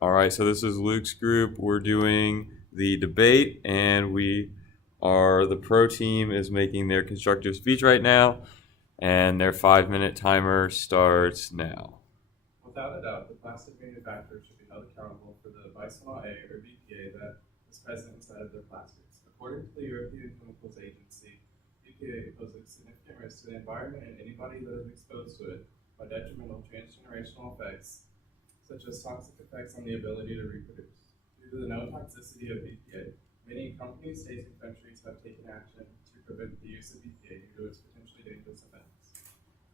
All right, so this is Luke's group. We're doing the debate, and the pro team is making their constructive speech right now, and their 5-minute timer starts now. Without a doubt, the plastic manufacturers should be held accountable for the bisphenol A or BPA that is present inside of their plastics. According to the European Chemicals Agency, BPA poses significant risk to the environment and anybody that is exposed to it by detrimental transgenerational effects such as toxic effects on the ability to reproduce. Due to the known toxicity of BPA, many companies, states, and countries have taken action to prevent the use of BPA due to its potentially dangerous effects.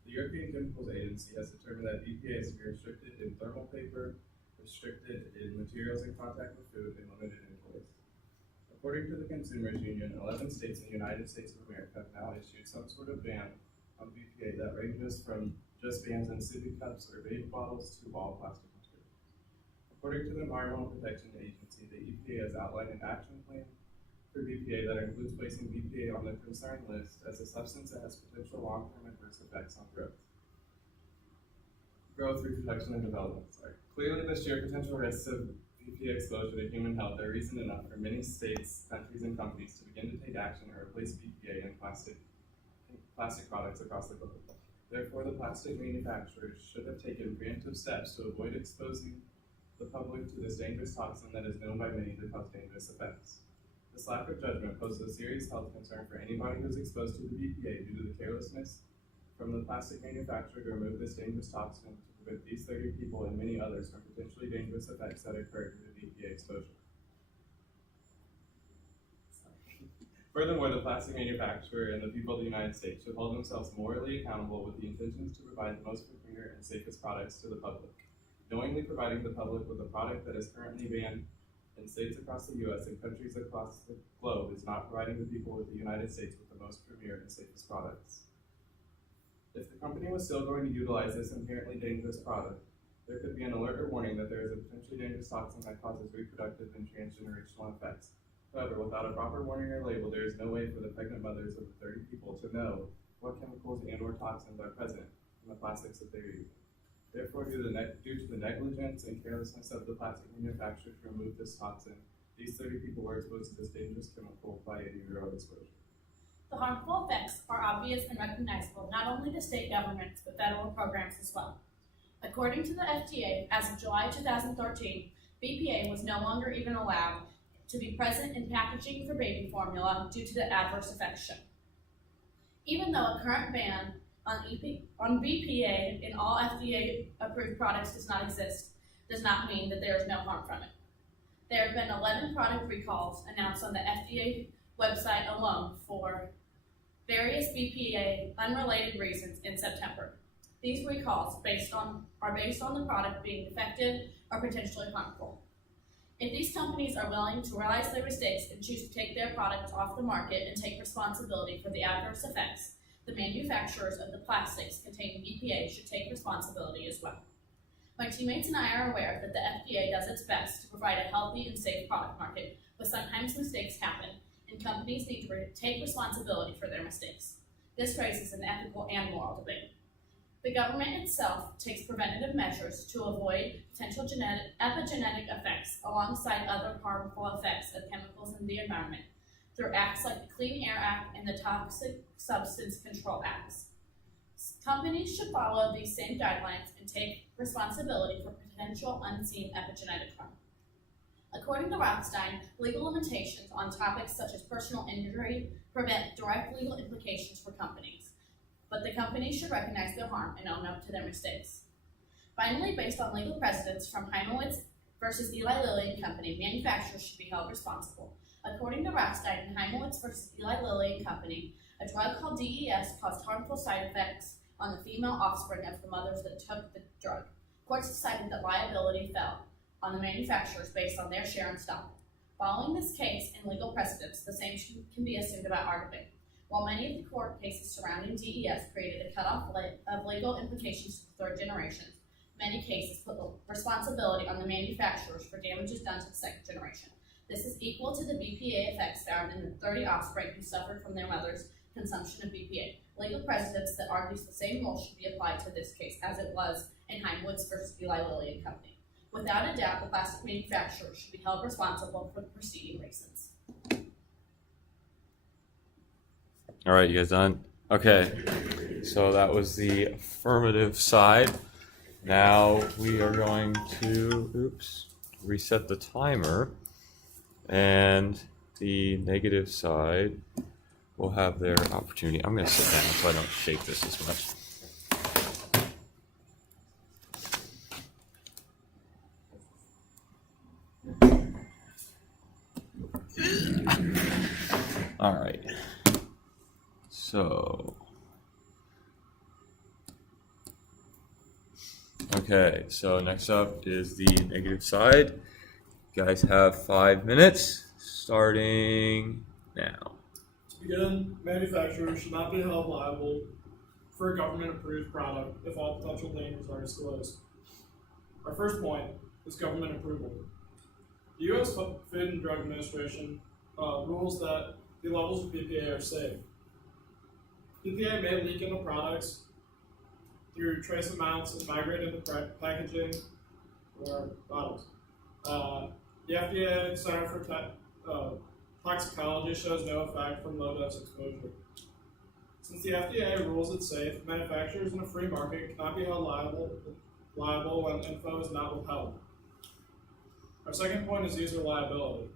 The European Chemicals Agency has determined that BPA is to be restricted in thermal paper, restricted in materials in contact with food, and limited in toys. According to the Consumers Union, 11 states in the United States of America have now issued some sort of ban on BPA that ranges from just bans in sippy cups or vape bottles to all plastic. According to the Environmental Protection Agency, the EPA has outlined an action plan for BPA that includes placing BPA on the concern list as a substance that has potential long-term adverse effects on growth, reproduction, and development. Clearly, the sheer potential risks of BPA exposure to human health are reason enough for many states, countries, and companies to begin to take action to replace BPA in plastic products across the globe. Therefore, the plastic manufacturers should have taken preemptive steps to avoid exposing the public to this dangerous toxin that is known by many to cause dangerous effects. This lack of judgment poses a serious health concern for anybody who is exposed to the BPA due to the carelessness from the plastic manufacturer to remove this dangerous toxin to prevent these 30 people and many others from potentially dangerous effects that occur due to BPA exposure. Furthermore, the plastic manufacturer and the people of the United States should hold themselves morally accountable with the intentions to provide the most premier and safest products to the public. Knowingly providing the public with a product that is currently banned in states across the U.S. and countries across the globe is not providing the people of the United States with the most premier and safest products. If the company was still going to utilize this inherently dangerous product, there could be an alert or warning that there is a potentially dangerous toxin that causes reproductive and transgenerational effects. However, without a proper warning or label, there is no way for the pregnant mothers of the 30 people to know what chemicals and or toxins are present in the plastics that they are using. Therefore, due to the negligence and carelessness of the plastic manufacturer to remove this toxin, these 30 people were exposed to this dangerous chemical by in utero exposure. The harmful effects are obvious and recognizable not only to state governments, but federal programs as well. According to the FDA, as of July 2013, BPA was no longer even allowed to be present in packaging for baby formula due to the adverse effects shown. Even though a current ban on BPA in all FDA-approved products does not exist, does not mean that there is no harm from it. There have been 11 product recalls announced on the FDA website alone for various BPA unrelated reasons in September. These recalls are based on the product being defective or potentially harmful. If these companies are willing to realize their mistakes and choose to take their products off the market and take responsibility for the adverse effects, the manufacturers of the plastics containing BPA should take responsibility as well. My teammates and I are aware that the FDA does its best to provide a healthy and safe product market, but sometimes mistakes happen, and companies need to take responsibility for their mistakes. This raises an ethical and moral debate. The government itself takes preventative measures to avoid potential epigenetic effects alongside other harmful effects of chemicals in the environment through acts like the Clean Air Act and the Toxic Substance Control Acts. Companies should follow these same guidelines and take responsibility for potential unseen epigenetic harm. According to Rothstein, legal limitations on topics such as personal injury prevent direct legal implications for companies, but the companies should recognize their harm and own up to their mistakes. Finally, based on legal precedents from Heimowitz versus Eli Lilly and Company, manufacturers should be held responsible. According to Rothstein and Heimowitz versus Eli Lilly and Company, a drug called DES caused harmful side effects on the female offspring of the mothers that took the drug. Courts decided that liability fell on the manufacturers based on their share in stock. Following this case and legal precedents, the same can be assumed about our debate. While many of the court cases surrounding DES created a cutoff of legal implications for third generations, many cases put the responsibility on the manufacturers for damages done to the second generation. This is equal to the BPA effects found in the 30 offspring who suffered from their mother's consumption of BPA. Legal precedents that argues the same rule should be applied to this case as it was in Heimowitz versus Eli Lilly and Company. Without a doubt, the plastic manufacturer should be held responsible for the preceding reasons. All right, you guys done? Okay, so that was the affirmative side. Now we are going to, reset the timer, and the negative side will have their opportunity. I'm going to sit down so I don't shake this as much. All right. So, okay, so next up is the negative side. You guys have 5 minutes, starting now. To begin, manufacturers should not be held liable for a government-approved product if all potential dangers are disclosed. Our first point is government approval. The U.S. Food and Drug Administration rules that the levels of BPA are safe. BPA may leak into products through trace amounts and migrate into packaging or bottles. The FDA Center for Toxicology shows no effect from low-dose exposure. Since the FDA rules it safe, manufacturers in a free market cannot be held liable when info is not withheld. Our second point is user liability.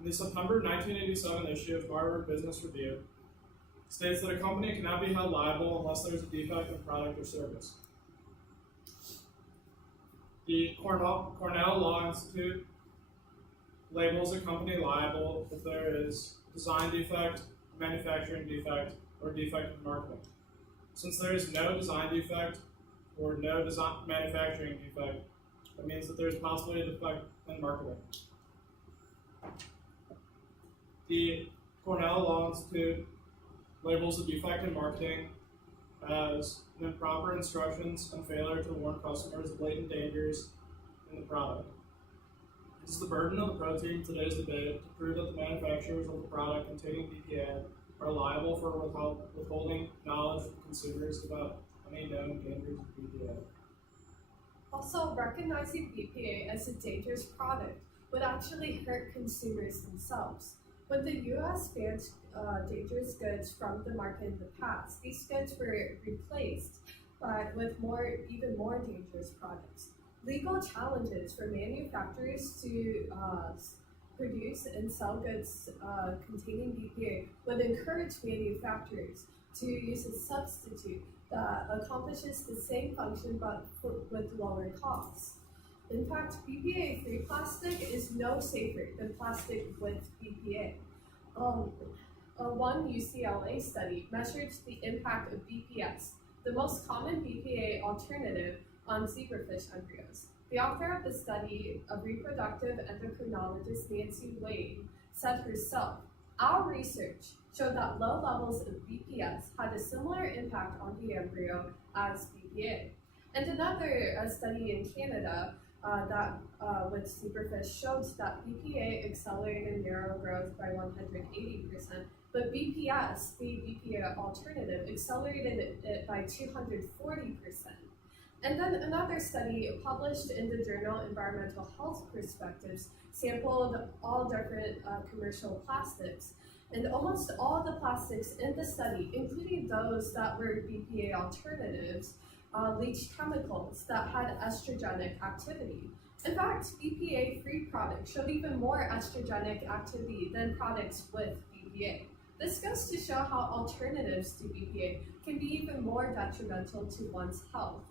In the September 1987 issue of Harvard Business Review, states that a company cannot be held liable unless there is a defect in product or service. The Cornell Law Institute labels a company liable if there is design defect, manufacturing defect, or defect in marketing. Since there is no design defect or no manufacturing defect, that means that there is possibly a defect in marketing. The Cornell Law Institute labels a defect in marketing as improper instructions and failure to warn customers of latent dangers in the product. It is the burden of the pro team in today's debate to prove that the manufacturers of the product containing BPA are liable for withholding knowledge from consumers about any known dangers of BPA. Also, recognizing BPA as a dangerous product would actually hurt consumers themselves. When the U.S. banned dangerous goods from the market in the past, these goods were replaced with even more dangerous products. Legal challenges for manufacturers to produce and sell goods containing BPA would encourage manufacturers to use a substitute that accomplishes the same function but with lower costs. In fact, BPA-free plastic is no safer than plastic with BPA. One UCLA study measured the impact of BPS, the most common BPA alternative, on zebrafish embryos. The author of the study, a reproductive endocrinologist Nancy Wade, said herself, "Our research showed that low levels of BPS had a similar impact on the embryo as BPA." And another study in Canada with zebrafish showed that BPA accelerated neural growth by 180%, but BPS, the BPA alternative, accelerated it by 240%. And then another study published in the journal Environmental Health Perspectives sampled all different commercial plastics. And almost all the plastics in the study, including those that were BPA alternatives, leached chemicals that had estrogenic activity. In fact, BPA-free products showed even more estrogenic activity than products with BPA. This goes to show how alternatives to BPA can be even more detrimental to one's health.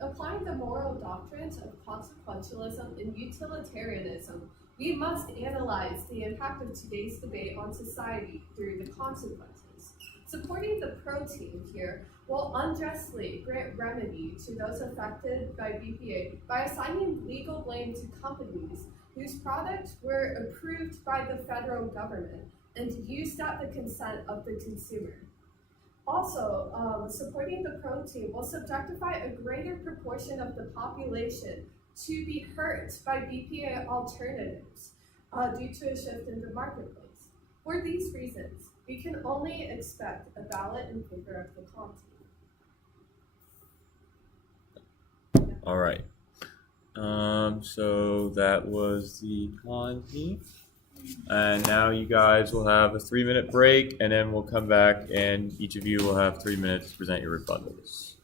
Applying the moral doctrines of consequentialism and utilitarianism, we must analyze the impact of today's debate on society through the consequences. Supporting the pro team here will unjustly grant remedy to those affected by BPA by assigning legal blame to companies whose products were approved by the federal government and used at the consent of the consumer. Also, supporting the pro team will subjectify a greater proportion of the population to be hurt by BPA alternatives due to a shift in the marketplace. For these reasons, we can only expect a ballot in favor of the con team. All right. So that was the con team. And now you guys will have a 3-minute break, and then we'll come back, and each of you will have 3 minutes to present your rebuttals.